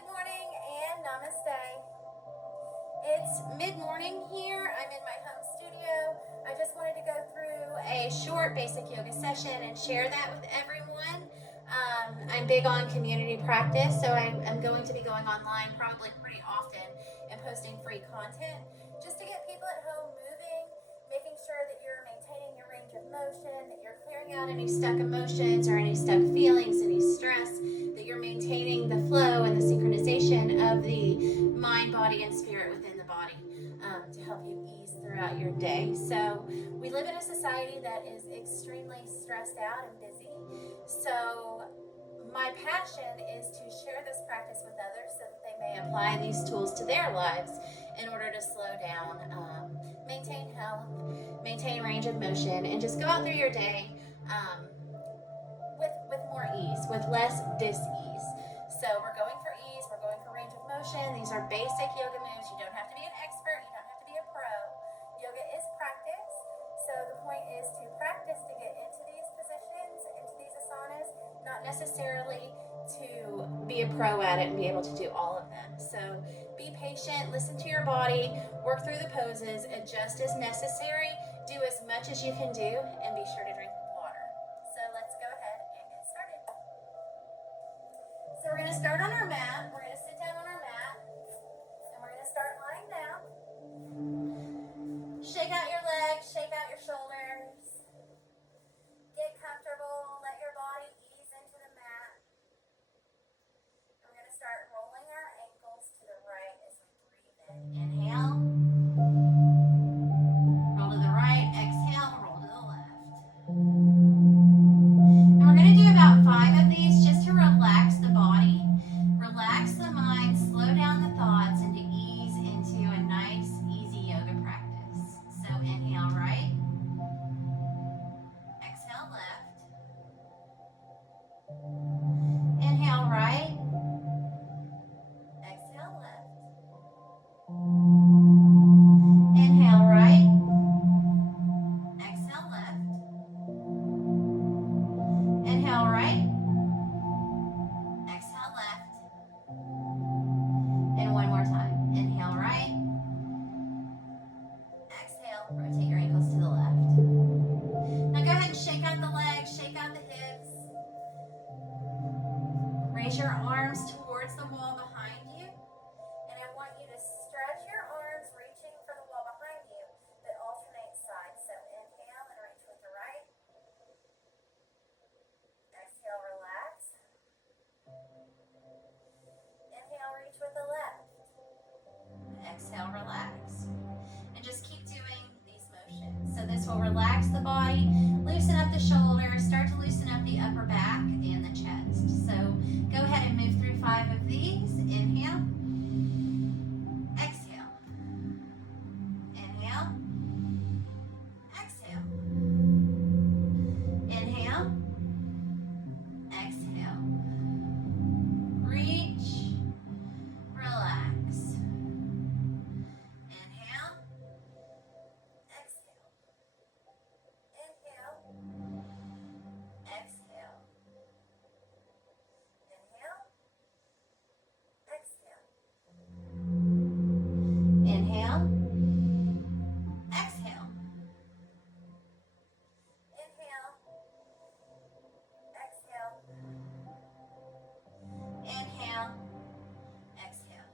Good morning and namaste. It's mid-morning here. I'm in my home studio. I just wanted to go through a short basic yoga session and share that with everyone. I'm big on community practice, so I'm going to be going online probably pretty often and posting free content just to get people at home moving, making sure that you're maintaining your range of motion, that you're clearing out any stuck emotions or any stuck feelings, any stress, that you're maintaining the flow and the synchronization of the mind, body, and spirit within the body to help you ease throughout your day. So we live in a society that is extremely stressed out and busy. So my passion is to share this practice with others so that they may apply these tools to their lives in order to slow down, maintain health, maintain range of motion, and just go out through your day with more ease, with less dis-ease. So we're going for ease, we're going for range of motion. These are basic yoga moves. You don't have to be an expert, you don't have to be a pro. Yoga is practice. So the point is to practice to get into these positions, into these asanas, not necessarily to be a pro at it and be able to do all of them. So be patient, listen to your body, work through the poses, adjust as necessary, do as much as you can do, and be sure to drink water. So let's go ahead and get started. So we're going to start on our mat. We're going to sit down on our mat, and we're going to start lying down. Shake out your legs, shake out your shoulders. Get comfortable, let your body ease into the mat. And we're going to start rolling our ankles to the right as we breathe in. Inhale. Roll to the right, exhale, roll to the left. And we're going to do about 5 of these just to relax the body, relax the mind, slow down the thoughts, and to ease into a nice, easy yoga practice. So inhale right, exhale left, inhale right, exhale left, inhale right, exhale left, inhale right, exhale left, and one more time. Inhale right, exhale, rotate your ankles to the left. Now go ahead and shake out the legs, shake out the hips. Raise your arms towards the wall behind you. And I want you to stretch your arms reaching for the wall behind you that alternate sides. So inhale and reach with the right. Exhale, relax. Inhale, reach with the left. Exhale, relax. And just keep doing these motions. So this will relax the body, loosen up the shoulders, start to loosen up the upper back and the chest. So go ahead and move through 5 of these. Inhale. Exhale. Inhale. Exhale. Inhale. Exhale. Reach. Relax. Inhale. Exhale. Inhale. Exhale. Inhale. Exhale. Inhale. Exhale. Inhale. Exhale. Inhale. Exhale.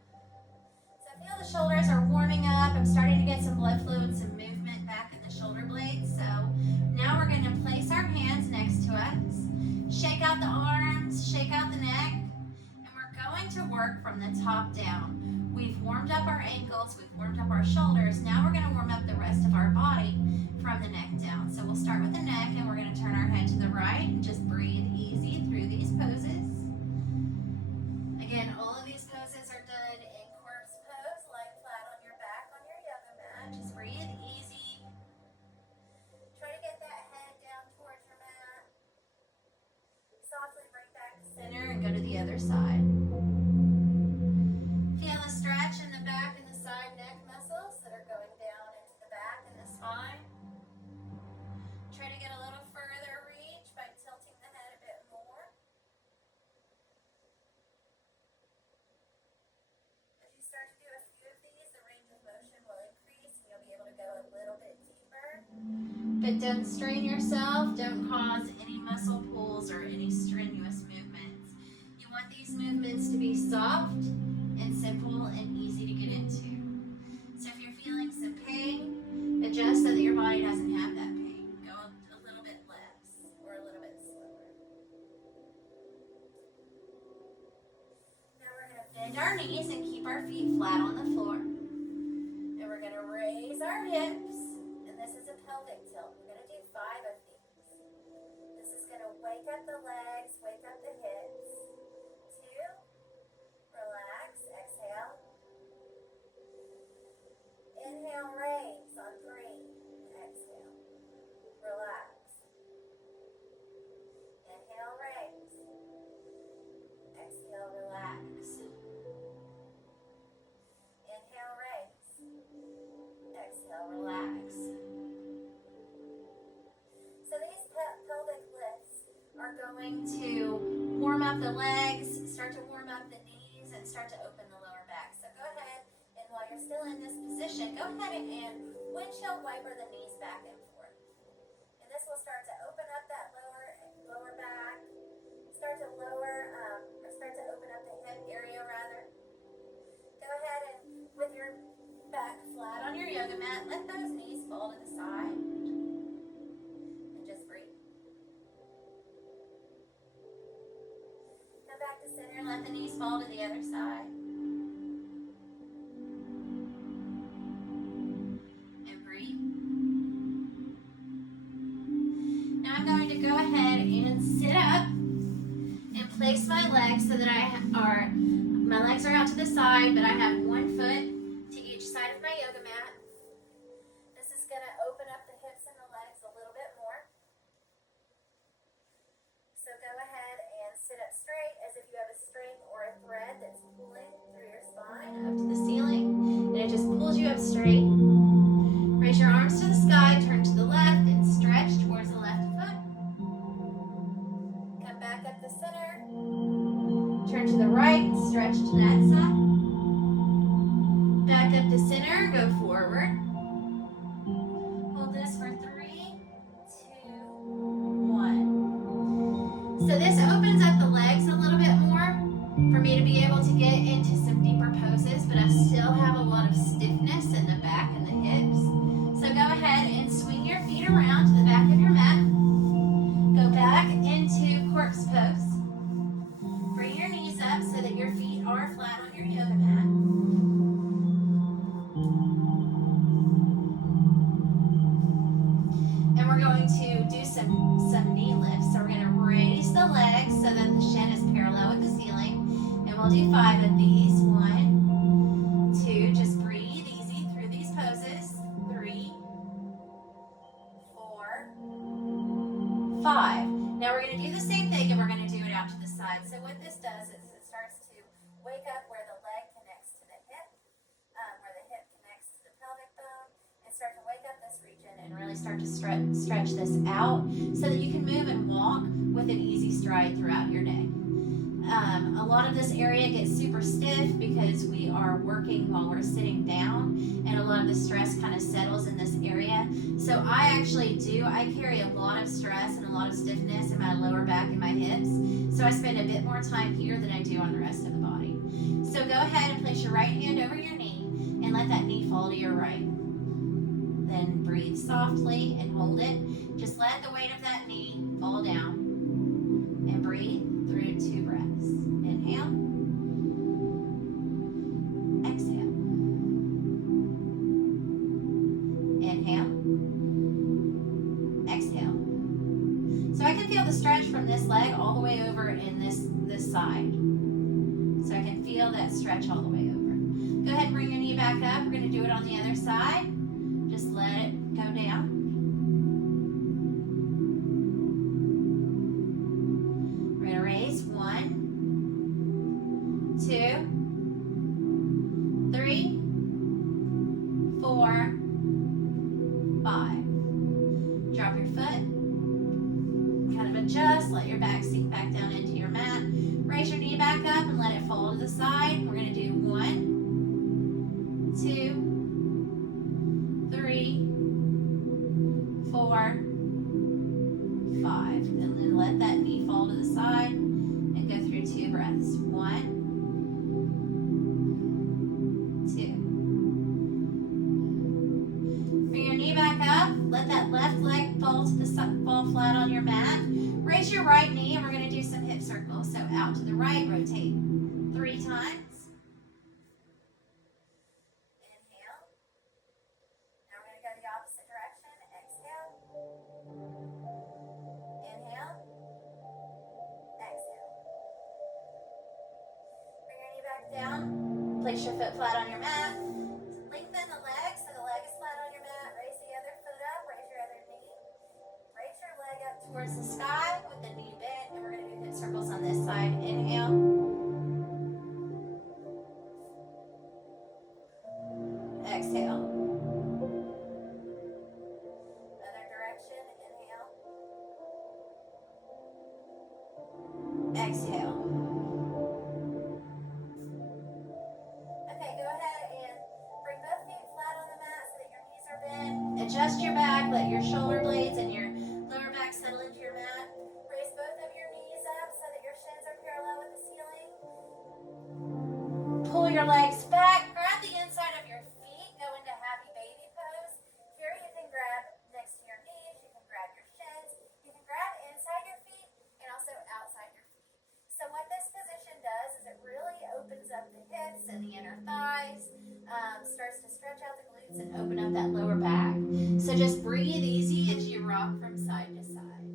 So I feel the shoulders are warming up. I'm starting to get some blood flow and some movement back in the shoulder blades. So now we're going to place our hands next to us. Shake out the arms, shake out the neck, and we're going to work from the top down. We've warmed up our ankles, we've warmed up our shoulders. Now we're going to warm up the rest of our body from the neck down. So we'll start with the neck, and we're going to turn our head to the right and just breathe easy through these poses. Again, all of these poses are done in corpse pose, lying flat on your back on your yoga mat. Just breathe easy. Try to get that head down towards your mat. Softly bring back to center and go to the other side. Feel the stretch in the back and the side neck muscles that are going down into the back and the spine. Try to get a little further reach by tilting the head a bit more. But don't strain yourself. Don't cause any muscle pulls or any strenuous movements. You want these movements to be soft and simple and easy to get into. So if you're feeling some pain, adjust so that your body doesn't have that pain. Go a little bit less or a little bit slower. Now we're going to bend our knees and keep our feet flat on the floor. And we're going to raise our hips. And this is a pelvic tilt. We're going to do 5 of these. This is going to wake up the legs, wake up the hips. 2, relax, exhale. Inhale, raise on 3, exhale, relax. Inhale, raise, exhale, relax. Inhale, raise, exhale, relax. So these pelvic lifts are going to warm up the legs, start to warm up the knees, and start to open the lower back. So go ahead, and while you're still in this position, go ahead and windshield wiper the knees back and forth. And this will start to open up that lower back, start to open up the hip area rather. Go ahead and with your back flat on your yoga mat, let those knees fall to the side. And just breathe. Come back to center, let the knees fall to the other side. And breathe. Now I'm going to go ahead and sit up and place my legs so that my legs are out to the side, but I have one foot to each side of my yoga mat. This is going to open up the hips and the legs a little bit more. So go ahead and sit up straight as if you have a string or a thread that's pulling through your spine up to the ceiling, and it just pulls you up straight. Raise your arms to the sky, turn to the left, and stretch towards the left foot. Come back up the center. Turn to the right, stretch to that side. Back up to center, go forward. Hold this for 3, 2, 1. So this opens up the legs a little bit more for me to be able to get into some deeper poses, but I still have a lot of stiffness in the back and the hips. So go ahead and swing your feet around to the back of your mat. Go back into corpse pose. Bring your knees up so that your feet are flat on your yoga mat. And we're going to do some knee lifts. So we're going to raise the legs so that the shin is parallel with the ceiling. And we'll do 5 of these. 1, 2, just breathe easy through these poses. 3, 4, 5. Now we're going to do the same thing, and we're going to do it out to the side. So what this does is it starts to wake up where the leg connects to the hip, where the hip connects to the pelvic bone, and start to wake up this region and really start to stretch this out so that you can move and walk with an easy stride throughout your day. A lot of this area gets super stiff because we are working while we're sitting down, and a lot of the stress kind of settles in this area. So I carry a lot of stress and a lot of stiffness in my lower back and my hips. So I spend a bit more time here than I do on the rest of the body. So go ahead and place your right hand over your knee and let that knee fall to your right. Then breathe softly and hold it. Just let the weight of that knee fall down. And breathe through 2 breaths. Inhale. Exhale. Inhale. Exhale. So I can feel the stretch from this leg all the way over in this side. So I can feel that stretch all the way over. Go ahead and bring your knee back up. We're going to do it on the other side. Just let it go down. We're going to raise 1, 2, 3, 4, 5. Drop your foot. Kind of adjust. Let your back sink back down into your mat. Raise your knee back up and let it fall to the side. We're going to do 1, 2, 3, fall flat on your mat. Raise your right knee and we're going to do some hip circles. So out to the right, rotate 3 times. Inhale. Now we're going to go the opposite direction. Exhale. Inhale. Exhale. Bring your knee back down. Place your foot flat on your mat. Lengthen the leg so the leg is flat on your mat. Raise the other foot up. Raise your other knee. Raise your leg up towards the sky with the knee bent. And we're going to do hip circles on this side. Inhale. Exhale. Other direction. Inhale. Exhale. Okay, go ahead and bring both feet flat on the mat so that your knees are bent. Adjust your back. Let your shoulder blades and your lower back settle into your mat. Raise both of your knees up so that your shins are parallel with the ceiling. Pull your legs back. Grab the inside of your feet. Go into happy baby pose. Here you can grab next to your knees. You can grab your shins. You can grab inside your feet and also outside your feet. So what this position does is it really opens up the hips and the inner thighs. Starts to stretch out the glutes and open up that lower back. So just breathe easy as you rock from side to side.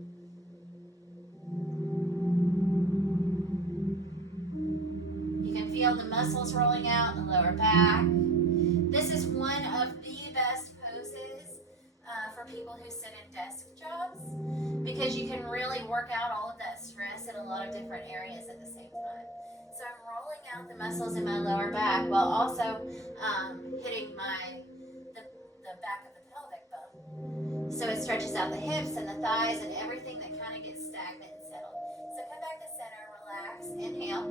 You can feel the muscles rolling out in the lower back. This is one of the best poses for people who sit in desk jobs because you can really work out all of that stress in a lot of different areas at the same time. So I'm rolling out the muscles in my lower back while also hitting the back of the pelvic bone. So it stretches out the hips and the thighs and everything that kind of gets stagnant and settled. So come back to center, relax, inhale.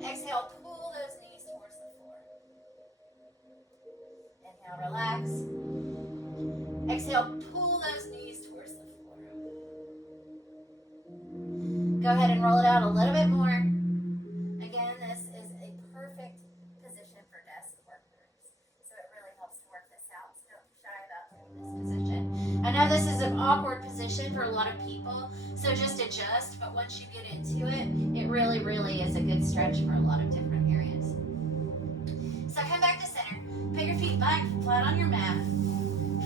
Exhale, pull those knees towards the floor. Inhale, relax. Exhale, pull those knees towards the floor. Go ahead and roll it out a little bit more. Again, this is a perfect position for desk workers. So it really helps to work this out. So don't be shy about doing this position. I know this is an awkward position for a lot of people, so just adjust. But once you get into it, it really, really is a good stretch for a lot of different areas. So come back to center. Put your feet back flat on your mat.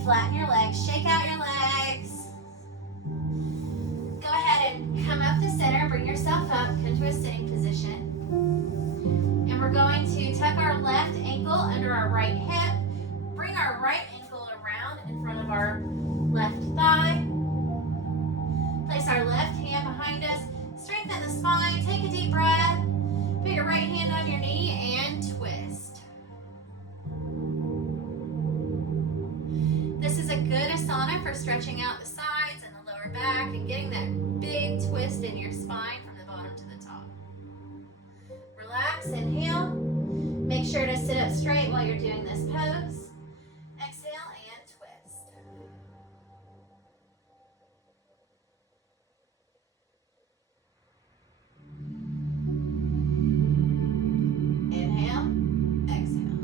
Flatten your legs. Shake out your legs. Go ahead and come up to center. Bring yourself up. Come to a sitting position. And we're going to tuck our left ankle under our right hip. Bring our right ankle around in front of our left thigh. Place our left hand behind us. Strengthen the spine. Take a deep breath. Put your right hand on your knee and twist. This is a good asana for stretching out the sides and the lower back and getting that big twist in your spine from the bottom to the top. Relax, inhale. Make sure to sit up straight while you're doing this pose. Exhale and twist. Inhale, exhale.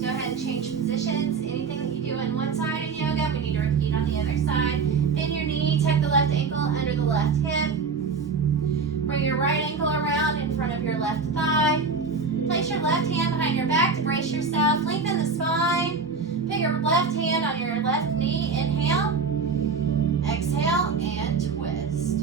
Go ahead and change positions. Anything that you do on one side in yoga, we need to repeat on the other side. Bend your knee, tuck the left ankle under the left hip. Bring your right ankle around in front of your left thigh. Place your left hand behind your back to brace yourself. Lengthen the spine. Put your left hand on your left knee. Inhale. Exhale and twist.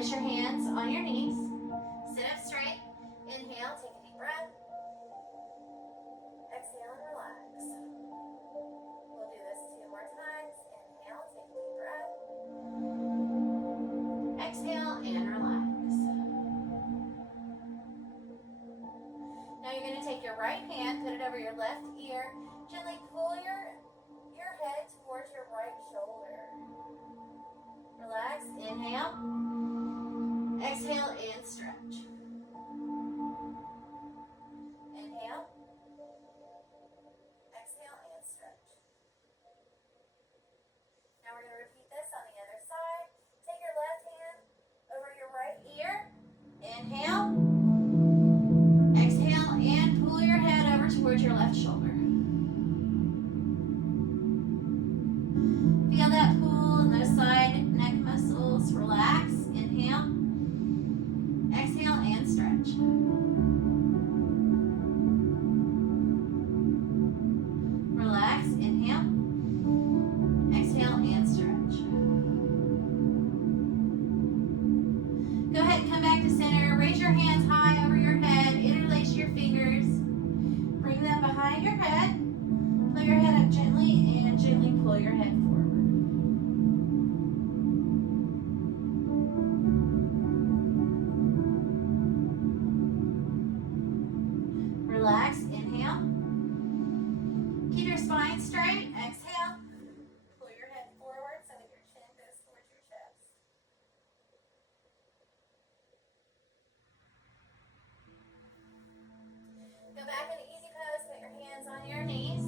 place your hands on your knees. Sit up straight. Inhale, take a deep breath. Exhale and relax. We'll do this 2 more times. Inhale, take a deep breath. Exhale and relax. Now you're going to take your right hand, put it over your left ear. Gently pull your head towards your right shoulder. Relax. Inhale. Exhale and stretch. Inhale. Exhale and stretch. Now we're going to repeat this on the other side. Take your left hand over your right ear. Inhale. Exhale and pull your head over towards your left shoulder. Feel that pull in those side neck muscles. Relax. Inhale. Exhale and stretch. Relax. Inhale. Exhale and stretch. Go ahead and come back to center. Raise your hands high over your head. Interlace your fingers. Bring them behind your head. Pull your head up gently and gently pull your head forward. Relax. Inhale. Keep your spine straight. Exhale. Pull your head forward so that your chin goes towards your chest. Go back into easy pose. Put your hands on your knees.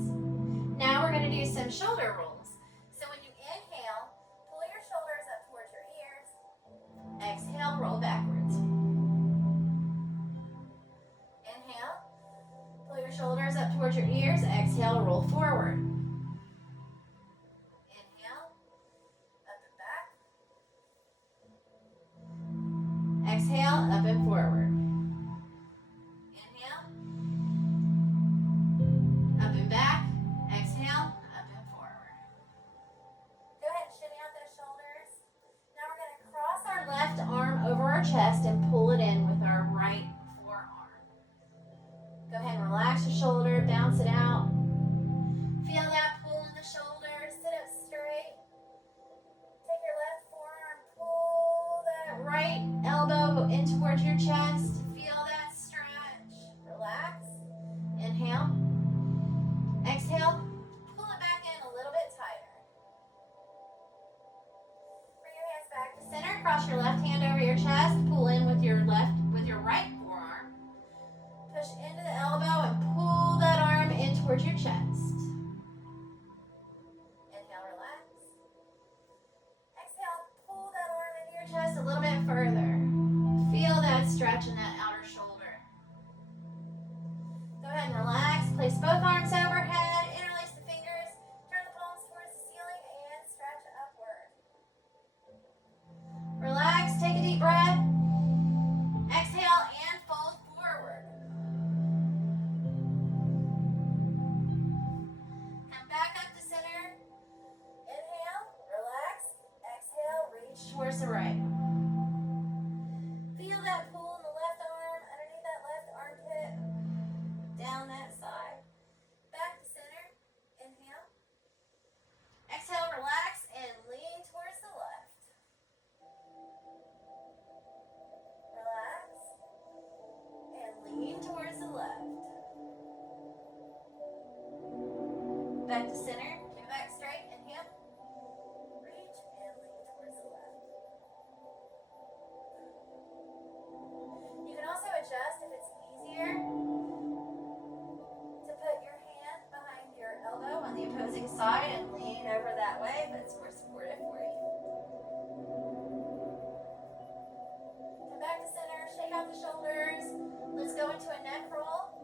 Now we're going to do some shoulder rolls. So when you inhale, pull your shoulders up towards your ears. Exhale, roll backwards. Inhale. Pull your shoulders up towards your ears. Exhale, roll forward. Inhale, up and back. Exhale, up and forward. Inhale, up and back. Exhale, up and forward. Go ahead and shimmy out those shoulders. Now we're going to cross our left arm over our chest and pull it in with our right forearm. Go ahead and relax your shoulder, bounce it out. Feel that pull in the shoulder. Sit up straight. Take your left forearm, pull that right elbow in towards your chest. Feel that stretch. Relax. Inhale. Exhale. Pull it back in a little bit tighter. Bring your hands back to center. Cross your left hand over your chest. Pull in with your right forearm. Push into the elbow and pull that arm in towards your chest. Inhale, relax. Exhale, pull that arm into your chest a little bit further. Feel that stretch in that outer shoulder. Go ahead and relax. Place both arms overhead. Interlace the fingers. Turn the palms towards the ceiling and stretch upward. Relax. Take a deep breath. Exhale and fold forward. Come back up to center. Inhale, relax. Exhale, reach towards the right. Feel that pull in the left arm, underneath that left armpit, down that side. Back to center. Inhale. Exhale, relax, and lean towards the left. Relax, and lean towards the left. Back to center. Come back straight. Inhale. Reach and lean towards the left. You can also adjust if it's easier to put your hand behind your elbow on the opposing side and lean over that way, but it's more supportive for you. Come back to center. Shake out the shoulders. Let's go into a neck roll.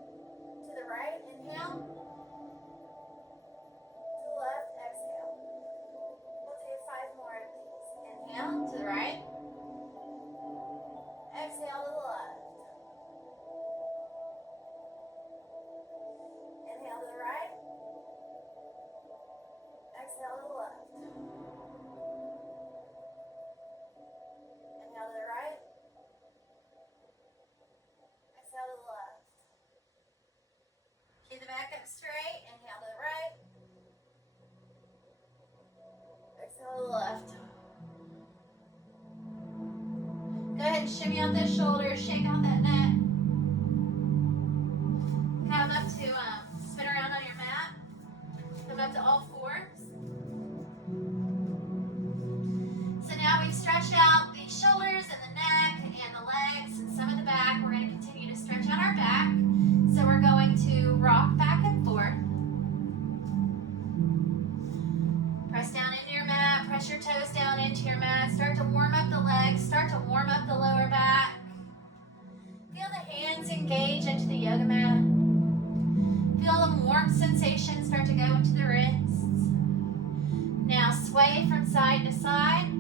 the back up straight. Inhale to the right. Exhale to the left. Go ahead and shimmy out those shoulders, shake out that neck. Come up to spin around on your mat. Come up to all fours. So now we've stretched out the shoulders and the neck and the legs and some of the back. We're going to continue to stretch out our back. So we're going to rock back and forth. Press down into your mat. Press your toes down into your mat. Start to warm up the legs. Start to warm up the lower back. Feel the hands engage into the yoga mat. Feel the warm sensation start to go into the wrists. Now sway from side to side.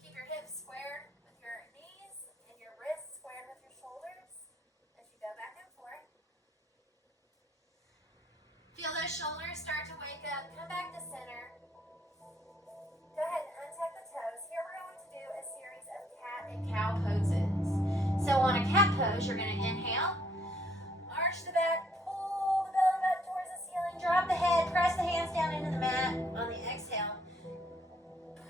Keep your hips squared with your knees and your wrists squared with your shoulders as you go back and forth. Feel those shoulders start to wake up. Come back to center. Go ahead and untuck the toes. Here we're going to do a series of cat and cow poses. So on a cat pose, you're going to inhale. Arch the back, pull the belly button towards the ceiling, drop the head, press the hands down into the mat. On the exhale,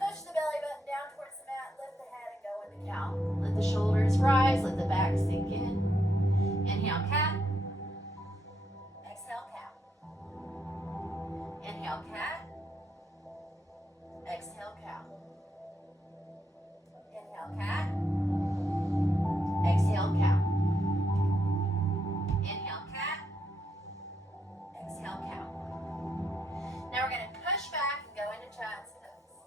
push the belly button down towards the mat, lift the head and go into cow. Let the shoulders rise, let the back sink in. Inhale, cat. Exhale, cow. Inhale, cat. Exhale, cow. Inhale, cat. Exhale, cow. Inhale, cat. Exhale, cow. Now we're going to push back and go into child's pose.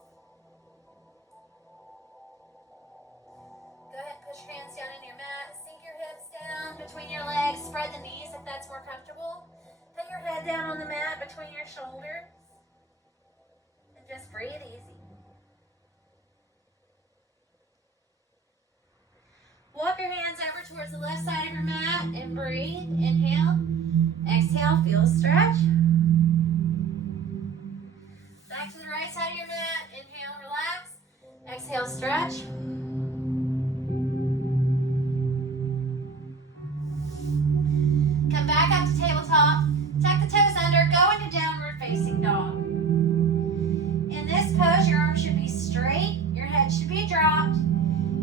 Go ahead and push your hands down in your mat. Sink your hips down between your legs. Spread the knees if that's more comfortable. Put your head down on the mat between your shoulders. And just breathe easy. Walk your hands over towards the left side of your mat and breathe. Inhale. Exhale. Feel a stretch. Back to the right side of your mat. Inhale, relax. Exhale, stretch. Come back up to tabletop. Tuck the toes under. Go into downward facing dog. In this pose, your arms should be straight. Your head should be dropped.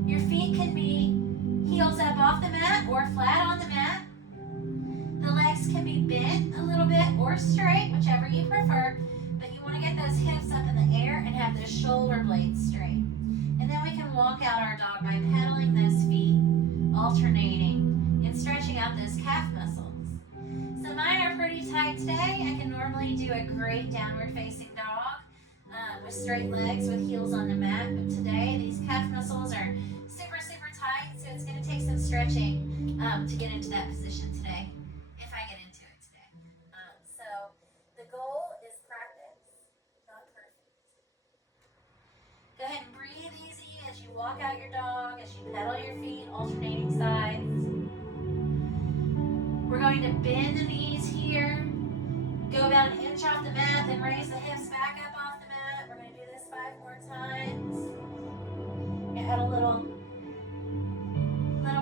Your feet can be heels up off the mat or flat on the mat. The legs can be bent a little bit or straight, whichever you prefer, but you want to get those hips up in the air and have those shoulder blades straight. And then we can walk out our dog by pedaling those feet, alternating, and stretching out those calf muscles. So mine are pretty tight today. I can normally do a great downward facing dog with straight legs with heels on the mat, but today these calf muscles are super tight, so it's going to take some stretching to get into that position today, if I get into it today. So the goal is practice, not perfect. Go ahead and breathe easy as you walk out your dog, as you pedal your feet, alternating sides. We're going to bend the knees here, go about an inch off the mat, then raise the hips back up off the mat. We're going to do this 5 more times. Add a little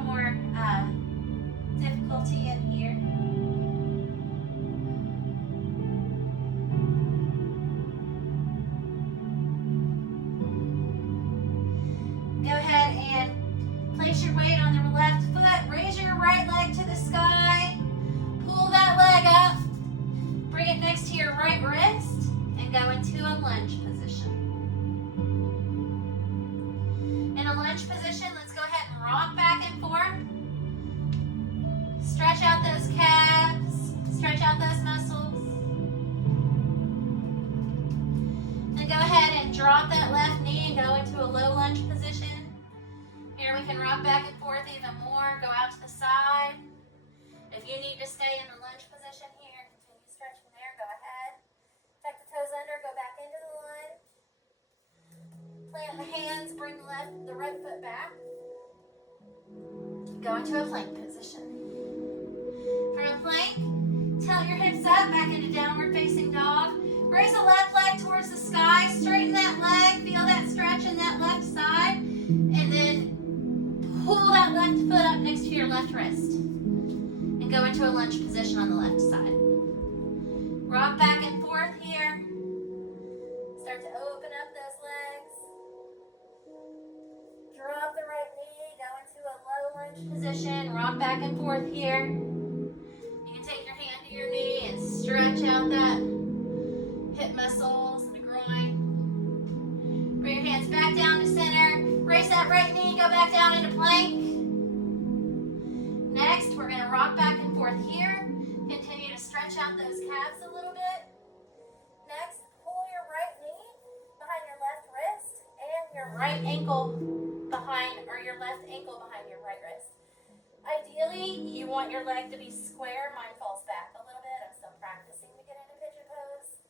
more difficulty in here. Go ahead and place your weight on the left foot. Raise your right leg to the sky. Pull that leg up. Bring it next to your right wrist and go into a lunge position. In a lunge position, let's go ahead and rock back and forth. Stretch out those calves. Stretch out those muscles. Then go ahead and drop that left knee and go into a low lunge position. Here we can rock back and forth even more. Go out to the side. If you need to stay in the lunge position here, continue stretching there. Go ahead. Tuck the toes under. Go back into the lunge. Plant the hands. Bring the right foot back. Go into a plank position. From a plank, tilt your hips up back into downward facing dog. Raise the left leg towards the sky. Straighten that leg. Feel that stretch in that left side. And then pull that left foot up next to your left wrist. And go into a lunge position on the left side. Rock back and forth here. Start to open up those legs. Drop the right knee, go into a low lunge position. Rock back and forth here. You can take your hand to your knee and stretch out that hip muscles and the groin. Bring your hands back down to center. Raise that right knee, go back down into plank. Next, we're going to rock back and forth here. Continue to stretch out those calves a little bit. Next, pull your right knee behind your left wrist and your right ankle behind, or your left ankle behind your right wrist. Ideally, you want your leg to be square. Mine falls back a little bit. I'm still practicing to get into pigeon pose.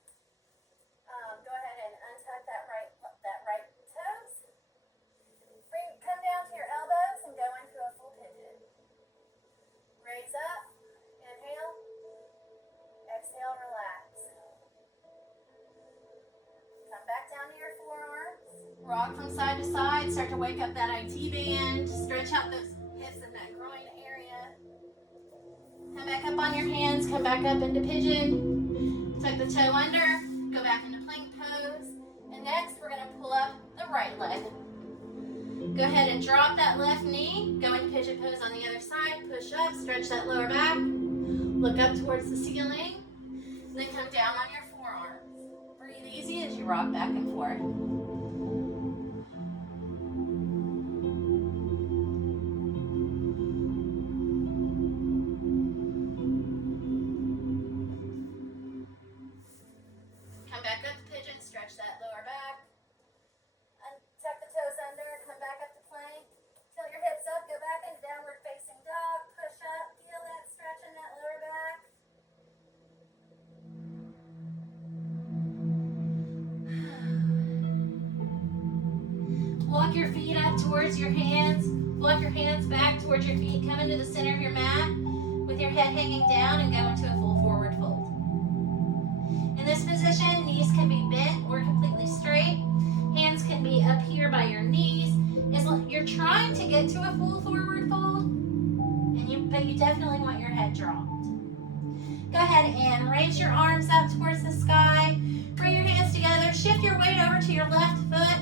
Go ahead and untuck that right toes. Come down to your elbows and go into a full pigeon. Raise up, inhale, exhale, relax. Come back down to your forearms. Rock from side to side. Start to wake up that IT band. Stretch out those hips and that groin area. Come back up on your hands. Come back up into pigeon. Tuck the toe under. Go back into plank pose. And next, we're going to pull up the right leg. Go ahead and drop that left knee. Go into pigeon pose on the other side. Push up. Stretch that lower back. Look up towards the ceiling. And then come down on your forearms. Breathe easy as you rock back and forth. Come back up to pigeon. Stretch that lower back. Tuck the toes under, come back up to plank. Tilt your hips up, go back into downward facing dog. Push up, feel that stretch in that lower back. Walk your feet up towards your hands. Walk your hands back towards your feet. Come into the center of your mat with your head hanging down and go into a full forward fold. In this position, knees can be bent or completely straight. Hands can be up here by your knees. You're trying to get to a full forward fold, but you definitely want your head dropped. Go ahead and raise your arms up towards the sky. Bring your hands together. Shift your weight over to your left foot.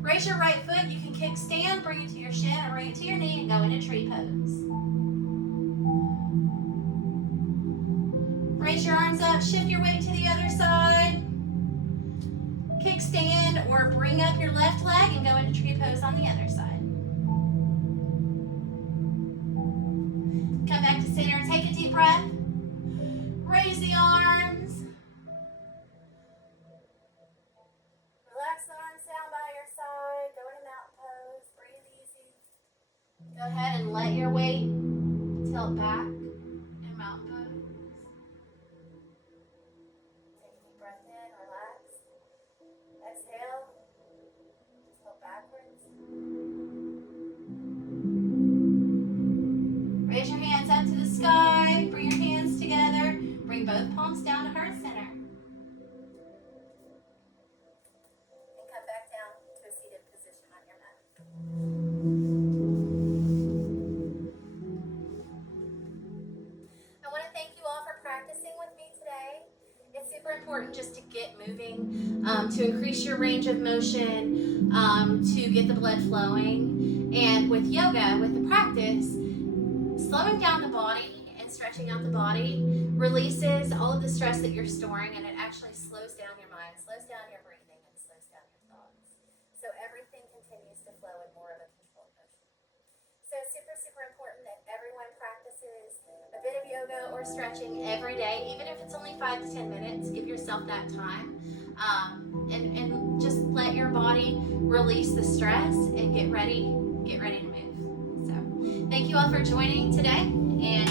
Raise your right foot. You can kickstand, bring it to your shin, or bring it to your knee and go into tree pose. Raise your arms up. Shift your weight to the other side. Kickstand or bring up your left leg and go into tree pose on the other side. Come back to center. Take a deep breath. Raise the arms. Relax the arms down by your side. Go into mountain pose. Breathe easy. Go ahead and let your weight tilt back in mountain pose. Take a deep breath in. Relax. Exhale, tilt backwards. Raise your hands up to the sky. Bring your hands together. Bring both palms down to heart center. And come back down to a seated position on your mat. I want to thank you all for practicing with me today. It's super important just to get moving, to increase your range of motion, to get the blood flowing. And with yoga, with the practice, slowing down the body and stretching out the body releases all of the stress that you're storing, and it actually slows down your mind, slows down your breathing, and slows down your thoughts. So everything continues to flow in more of a controlled motion. So it's super, super important that everyone practices a bit of yoga or stretching every day, even if it's only 5 to 10 minutes. Give yourself that time, and just let your body release the stress and get ready to move. So thank you all for joining today, and